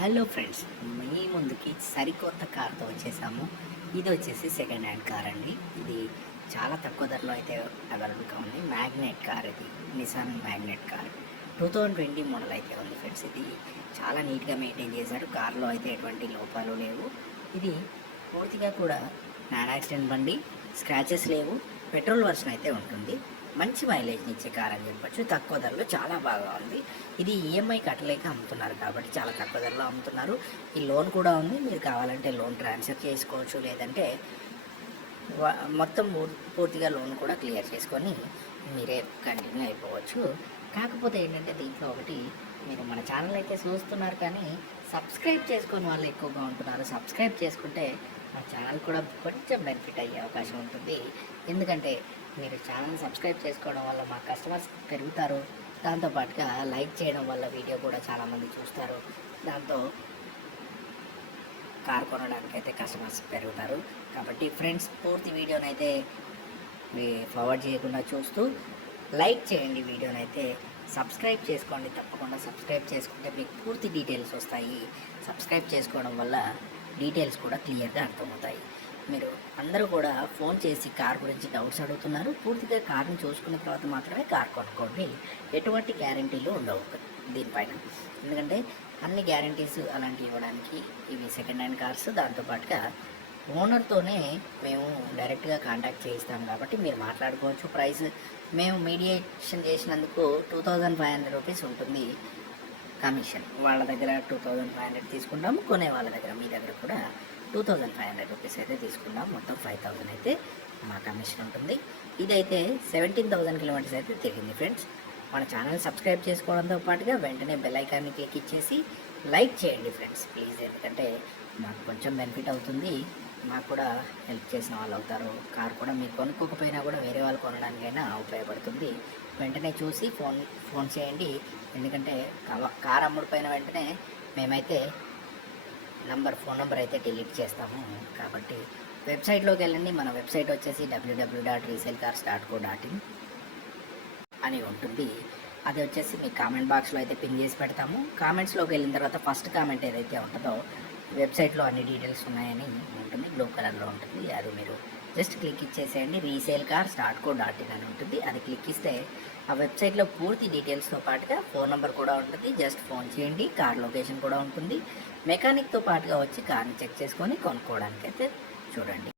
Hello friends, మీ ముందుకి సరికొత్త కార్తో వచ్చేసాము. ఇది వచ్చేసి సెకండ్ హ్యాండ్ కార్ అండి. ఇది చాలా తక్కువ ధరలో అయితే అవైలబుల్గా ఉంది. మ్యాగ్నెట్ కార్, ఇది నిసాన్ మ్యాగ్నెట్ కార్ 2020 మోడల్ అయితే ఉంది ఫ్రెండ్స్. ఇది చాలా నీట్గా మెయింటైన్ చేశారు. కార్లో అయితే ఎటువంటి లోపాలు లేవు. ఇది పూర్తిగా కూడా నాన్ యాక్సిడెంట్ బండి, స్క్రాచెస్ లేవు. పెట్రోల్ వర్షన్ అయితే ఉంటుంది. మంచి మైలేజ్ని ఇచ్చే కార్ అని చెప్పొచ్చు. తక్కువ ధరలో చాలా బాగా ఉంది. ఇది ఈఎంఐ కట్టలేక అమ్ముతున్నారు కాబట్టి చాలా తక్కువ ధరలో అమ్ముతున్నారు. ఈ లోన్ కూడా ఉంది. మీరు కావాలంటే లోన్ ట్రాన్స్ఫర్ చేసుకోవచ్చు, లేదంటే మొత్తం పూర్తిగా లోన్ కూడా క్లియర్ చేసుకొని మీరే కంటిన్యూ అయిపోవచ్చు. కాకపోతే ఏంటంటే దీంట్లో ఒకటి, మీరు మన ఛానల్ అయితే చూస్తున్నారు కానీ సబ్స్క్రైబ్ చేసుకొని వాళ్ళు ఎక్కువగా ఉంటున్నారు. సబ్స్క్రైబ్ చేసుకుంటే మా ఛానల్ కూడా కొంచెం బెనిఫిట్ అయ్యే అవకాశం ఉంటుంది. ఎందుకంటే మీరు ఛానల్ సబ్స్క్రైబ్ చేసుకోవడం వల్ల మా కస్టమర్స్ పెరుగుతారు. దాంతోపాటుగా లైక్ చేయడం వల్ల వీడియో కూడా చాలామంది చూస్తారు. దాంతో కార్ కొనడానికి అయితే కస్టమర్స్ పెరుగుతారు. కాబట్టి ఫ్రెండ్స్, పూర్తి వీడియోనైతే ఫార్వర్డ్ చేయకుండా చూస్తూ లైక్ చేయండి. వీడియోనైతే సబ్స్క్రైబ్ చేసుకోండి. తప్పకుండా సబ్స్క్రైబ్ చేసుకుంటే మీకు పూర్తి డీటెయిల్స్ వస్తాయి. సబ్స్క్రైబ్ చేసుకోవడం వల్ల డీటెయిల్స్ కూడా క్లియర్గా అర్థమవుతాయి. మీరు అందరూ కూడా ఫోన్ చేసి కార్ గురించి డౌట్స్ అడుగుతున్నారు. పూర్తిగా కార్ని చూసుకున్న తర్వాత మాత్రమే కార్ కొనుక్కోండి. ఎటువంటి గ్యారంటీలు ఉండవు దీనిపైన. ఎందుకంటే అన్ని గ్యారంటీస్ అలాంటివి ఇవ్వడానికి ఇవి సెకండ్ హ్యాండ్ కార్స్. దాంతోపాటుగా ఓనర్తోనే మేము డైరెక్ట్గా కాంటాక్ట్ చేయిస్తాం కాబట్టి మీరు మాట్లాడుకోవచ్చు. ప్రైస్ మేము మీడియేషన్ చేసినందుకు 2500 రూపీస్ ఉంటుంది కమిషన్. వాళ్ళ దగ్గర 2500 తీసుకుంటాము. కొనే వాళ్ళ దగ్గర, మీ దగ్గర కూడా 2500 రూపీస్ అయితే తీసుకుందాం. మొత్తం 5000 అయితే మా కమిషన్ ఉంటుంది. ఇదైతే 17,000 కిలోమీటర్స్ అయితే తిరిగింది ఫ్రెండ్స్. మన ఛానల్ సబ్స్క్రైబ్ చేసుకోవడంతో పాటుగా వెంటనే బెల్ ఐకాన్ని క్లిక్ ఇచ్చేసి లైక్ చేయండి ఫ్రెండ్స్ ప్లీజ్. ఎందుకంటే మాకు కొంచెం బెనిఫిట్ అవుతుంది. మాకు కూడా హెల్ప్ చేసిన వాళ్ళు అవుతారు. కార్ కూడా మీరు కొనుక్కోకపోయినా కూడా వేరే వాళ్ళు కొనడానికైనా ఉపయోగపడుతుంది. వెంటనే చూసి ఫోన్ చేయండి. ఎందుకంటే కార్ అమ్ముడిపోయిన వెంటనే మేమైతే ఫోన్ నెంబర్ అయితే డిలీట్ చేస్తాము. కాబట్టి వెబ్సైట్లోకి వెళ్ళండి. మన వెబ్సైట్ వచ్చేసి www.resellecars.co.in అని ఉంటుంది. అది వచ్చేసి మీ కామెంట్ బాక్స్లో అయితే పిన్ చేసి పెడతాము. కామెంట్స్లోకి వెళ్ళిన తర్వాత ఫస్ట్ కామెంట్ ఏదైతే ఉంటుందో వెబ్సైట్లో అన్ని డీటెయిల్స్ ఉన్నాయని ఉంటుంది, బ్లూ కలర్లో ఉంటుంది. అది మీరు జస్ట్ క్లిక్ ఇచ్చేసేయండి. resellecars.co.in అని ఉంటుంది. అది క్లిక్ ఇస్తే ఆ వెబ్సైట్లో పూర్తి డీటెయిల్స్తో పాటుగా ఫోన్ నెంబర్ కూడా ఉంటుంది. జస్ట్ ఫోన్ చేయండి. కార్ లొకేషన్ కూడా ఉంటుంది. మెకానిక్తో పాటుగా వచ్చి కార్ని చెక్ చేసుకొని కొనుక్కోవడానికైతే చూడండి.